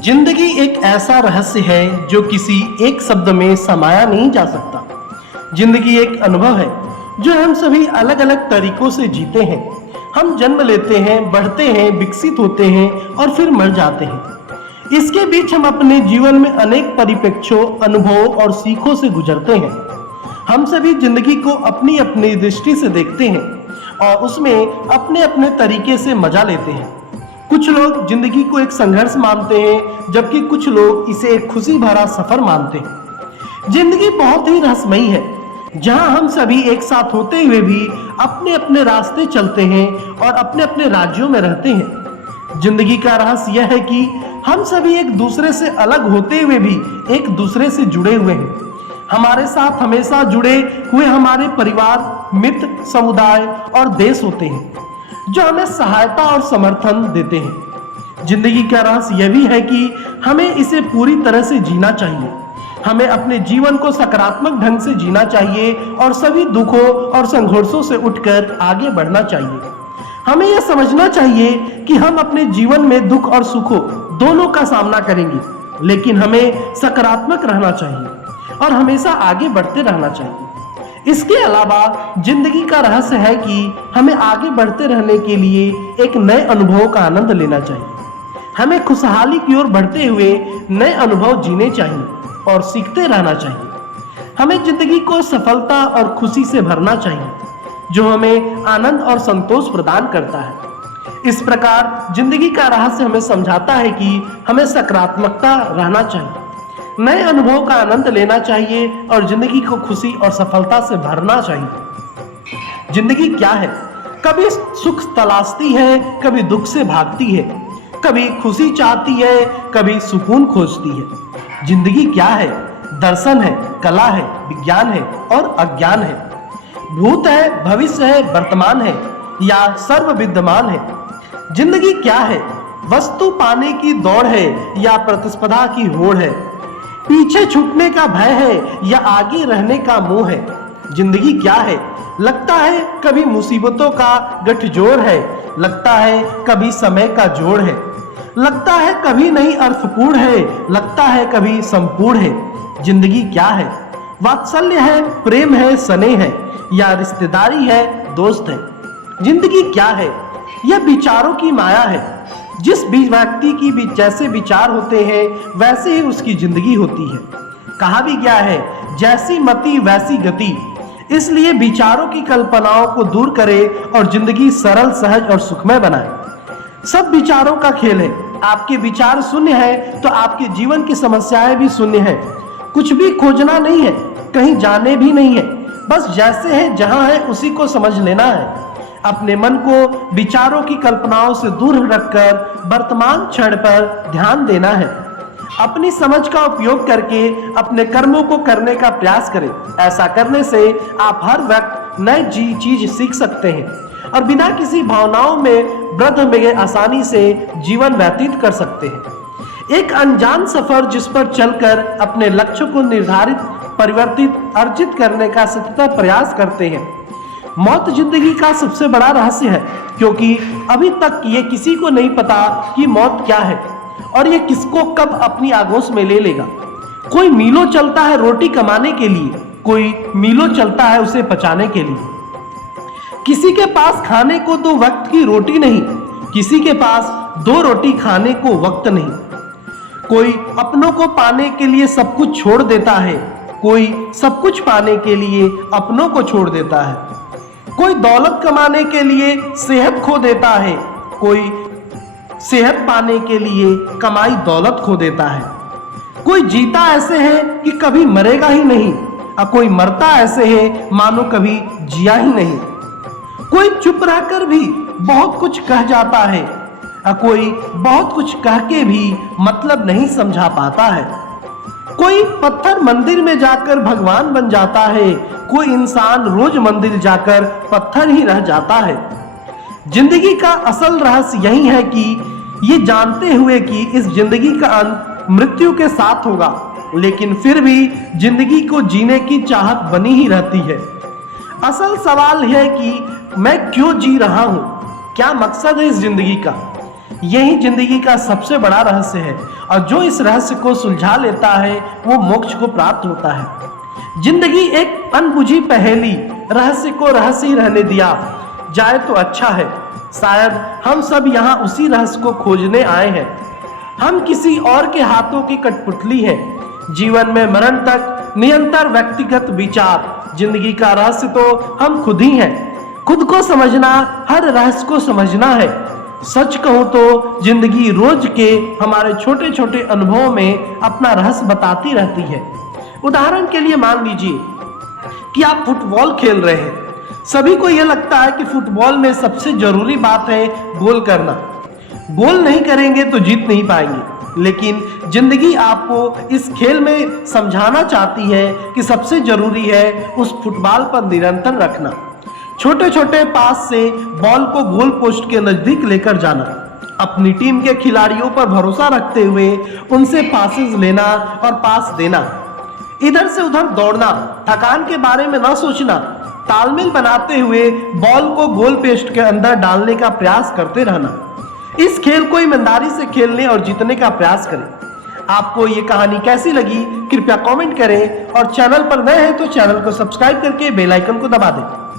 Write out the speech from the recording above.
जिंदगी एक ऐसा रहस्य है जो किसी एक शब्द में समाया नहीं जा सकता। जिंदगी एक अनुभव है जो हम सभी अलग अलग तरीकों से जीते हैं। हम जन्म लेते हैं, बढ़ते हैं, विकसित होते हैं और फिर मर जाते हैं। इसके बीच हम अपने जीवन में अनेक परिप्रेक्ष्यों, अनुभवों और सीखों से गुजरते हैं। हम सभी जिंदगी को अपनी अपनी दृष्टि से देखते हैं और उसमें अपने अपने तरीके से मजा लेते हैं। कुछ लोग जिंदगी को एक संघर्ष मानते हैं, जबकि कुछ लोग इसे एक खुशी भरा सफर मानते हैं। जिंदगी बहुत ही रहस्यमयी है, जहां हम सभी एक साथ होते हुए भी अपने अपने रास्ते चलते हैं और अपने अपने राज्यों में रहते हैं। जिंदगी का रहस्य यह है कि हम सभी एक दूसरे से अलग होते हुए भी एक दूसरे से जुड़े हुए हैं। हमारे साथ हमेशा जुड़े हुए हमारे परिवार, मित्र, समुदाय और देश होते हैं जो हमें सहायता और समर्थन देते हैं। जिंदगी का रहस्य यह भी है कि हमें इसे पूरी तरह से जीना चाहिए। हमें अपने जीवन को सकारात्मक ढंग से जीना चाहिए और सभी दुखों और संघर्षों से उठकर आगे बढ़ना चाहिए। हमें यह समझना चाहिए कि हम अपने जीवन में दुख और सुखों दोनों का सामना करेंगे, लेकिन हमें सकारात्मक रहना चाहिए और हमेशा आगे बढ़ते रहना चाहिए। इसके अलावा जिंदगी का रहस्य है कि हमें आगे बढ़ते रहने के लिए एक नए अनुभव का आनंद लेना चाहिए। हमें खुशहाली की ओर बढ़ते हुए नए अनुभव जीने चाहिए और सीखते रहना चाहिए। हमें जिंदगी को सफलता और खुशी से भरना चाहिए, जो हमें आनंद और संतोष प्रदान करता है। इस प्रकार जिंदगी का रहस्य हमें समझाता है कि हमें सकारात्मकता रहना चाहिए, नए अनुभव का आनंद लेना चाहिए और जिंदगी को खुशी और सफलता से भरना चाहिए। जिंदगी क्या है? कभी सुख तलाशती है, कभी दुख से भागती है, कभी खुशी चाहती है, कभी सुकून खोजती है। जिंदगी क्या है? दर्शन है, कला है, विज्ञान है और अज्ञान है। भूत है, भविष्य है, वर्तमान है या सर्व विद्यमान है। जिंदगी क्या है? वस्तु पाने की दौड़ है या प्रतिस्पर्धा की होड़ है। पीछे छूटने का भय है या आगे रहने का मोह है। जिंदगी क्या है? लगता है कभी मुसीबतों का गठजोड़ है, लगता है कभी समय का जोड़ है, लगता है कभी नहीं अर्थपूर्ण है, लगता है कभी संपूर्ण है। जिंदगी क्या है? वात्सल्य है, प्रेम है, स्नेह है या रिश्तेदारी है, दोस्त है। जिंदगी क्या है? यह विचारों की माया है। जिस भी व्यक्ति की भी जैसे विचार होते हैं वैसे ही उसकी जिंदगी होती है। कहा भी गया है, जैसी मति वैसी गति। इसलिए विचारों की कल्पनाओं को दूर करें और जिंदगी सरल, सहज और सुखमय बनाएं। सब विचारों का खेल है। आपके विचार शून्य है तो आपके जीवन की समस्याएं भी शून्य है। कुछ भी खोजना नहीं है, कहीं जाने भी नहीं है, बस जैसे है जहां है उसी को समझ लेना है। अपने मन को विचारों की कल्पनाओं से दूर रखकर वर्तमान क्षण पर ध्यान देना है। अपनी समझ का उपयोग करके अपने कर्मों को करने का प्रयास करें। ऐसा करने से आप हर वक्त नई चीज सीख सकते हैं और बिना किसी भावनाओं में वृद्ध में आसानी से जीवन व्यतीत कर सकते हैं। एक अनजान सफर जिस पर चलकर अपने लक्ष्य को निर्धारित, परिवर्तित, अर्जित करने का सतत प्रयास करते हैं। मौत जिंदगी का सबसे बड़ा रहस्य है, क्योंकि अभी तक ये किसी को नहीं पता कि मौत क्या है और ये किसको कब अपनी आगोश में ले लेगा। कोई मीलों चलता है रोटी कमाने के लिए, कोई मीलों चलता है उसे पचाने के लिए। किसी के पास खाने को दो वक्त की रोटी नहीं, किसी के पास दो रोटी खाने को वक्त नहीं। कोई अपनों को पाने के लिए सब कुछ छोड़ देता है, कोई सब कुछ पाने के लिए अपनों को छोड़ देता है। कोई दौलत कमाने के लिए सेहत खो देता है, कोई सेहत पाने के लिए कमाई दौलत खो देता है। कोई जीता ऐसे है कि कभी मरेगा ही नहीं और कोई मरता ऐसे है मानो कभी जिया ही नहीं। कोई चुप रहकर भी बहुत कुछ कह जाता है और कोई बहुत कुछ कह के भी मतलब नहीं समझा पाता है। कोई पत्थर मंदिर में जाकर भगवान बन जाता है, कोई इंसान रोज मंदिर जाकर पत्थर ही रह जाता है। जिंदगी का असल रहस्य यही है कि ये जानते हुए कि इस जिंदगी का अंत मृत्यु के साथ होगा, लेकिन फिर भी जिंदगी को जीने की चाहत बनी ही रहती है। असल सवाल है कि मैं क्यों जी रहा हूं? क्या मकसद है इस जिंदगी का? यही जिंदगी का सबसे बड़ा रहस्य है और जो इस रहस्य को सुलझा लेता है वो मोक्ष को प्राप्त होता है। जिंदगी एक अनबुझी पहेली, रहस्य को रहस्य ही रहने दिया जाए तो अच्छा है। शायद हम सब यहाँ उसी रहस्य को खोजने आए हैं। हम किसी और के हाथों की कठपुतली हैं। जीवन में मरण तक निरंतर व्यक्तिगत विचार। जिंदगी का रहस्य तो हम खुद ही हैं। खुद को समझना हर रहस्य को समझना है। सच कहूं तो जिंदगी रोज के हमारे छोटे छोटे अनुभवों में अपना रहस्य बताती रहती है। उदाहरण के लिए मान लीजिए कि आप फुटबॉल खेल रहे हैं। सभी को यह लगता है कि फुटबॉल में सबसे जरूरी बात है गोल करना। गोल नहीं करेंगे तो जीत नहीं पाएंगे। लेकिन जिंदगी आपको इस खेल में समझाना चाहती है कि सबसे जरूरी है उस फुटबॉल पर निरंतर रखना। छोटे छोटे पास से बॉल को गोल पोस्ट के नजदीक लेकर जाना। अपनी टीम के खिलाड़ियों पर भरोसा रखते हुए उनसे पासेस लेना और पास देना। इधर से उधर दौड़ना, थकान के बारे में ना सोचना। तालमेल बनाते हुए बॉल को गोल पोस्ट के अंदर डालने का प्रयास करते रहना। इस खेल को ईमानदारी से खेलने और जीतने का प्रयास करें। आपको ये कहानी कैसी लगी कृपया कमेंट करें और चैनल पर नए हैं तो चैनल को सब्सक्राइब करके बेल आइकन को दबा दें।